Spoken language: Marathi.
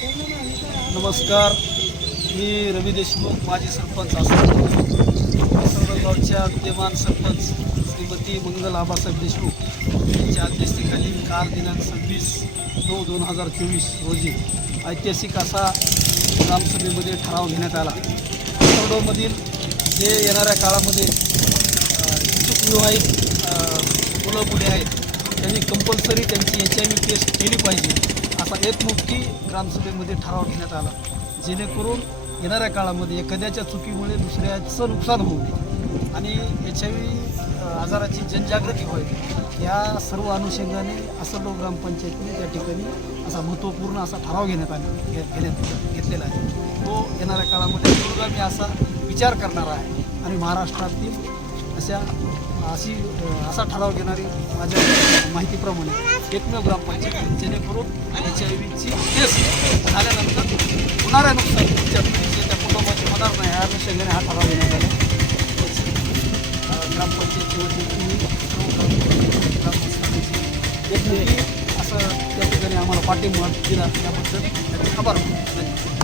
नमस्कार. मी रवी देशमुख माजी सरपंच असतो. गावच्या विद्यमान सरपंच श्रीमती मंगल आबासाहेब देशमुख यांच्या अध्यक्षतेखाली काल दिनांक सव्वीस नऊ दोन हजार चोवीस रोजी ऐतिहासिक असा ग्रामसभेमध्ये ठराव घेण्यात आला. आठवडोमधील जे येणाऱ्या काळामध्ये इच्छुक विवाहित मुलं मुले आहेत त्यांनी कंपल्सरी त्यांची एच आय व्ही टेस्ट केली पाहिजे. असा एकमुखी ग्रामसभेमध्ये ठराव घेण्यात आला. जेणेकरून येणाऱ्या काळामध्ये एखाद्याच्या चुकीमुळे दुसऱ्याचं नुकसान होऊ नये. आणि एच आय व्ही आजाराची जनजागृती होईल या सर्व अनुषंगाने असरडो ग्रामपंचायतीने त्या ठिकाणी असा महत्त्वपूर्ण असा ठराव घेण्यात आला घे घेण्यात घेतलेला आहे. तो येणाऱ्या काळामध्ये दुर्गामी असा विचार करणार आहे. आणि महाराष्ट्रातील अशा अशी असा ठराव घेणारी माझ्या माहितीप्रमाणे एकमेव ग्रामपंचायत जेणेकरून एच आय व्हीची टेस्ट झाल्यानंतर होणाऱ्या नुकसान तुमच्या त्या कुटुंबाचे होणार नाही या अनुषंगाने हा ठराव घेण्यात आला. ग्रामपंचायतची वतीने असं त्या ठिकाणी आम्हाला पाठिंबा दिला. त्याबद्दल त्याचे आभार धन्यवाद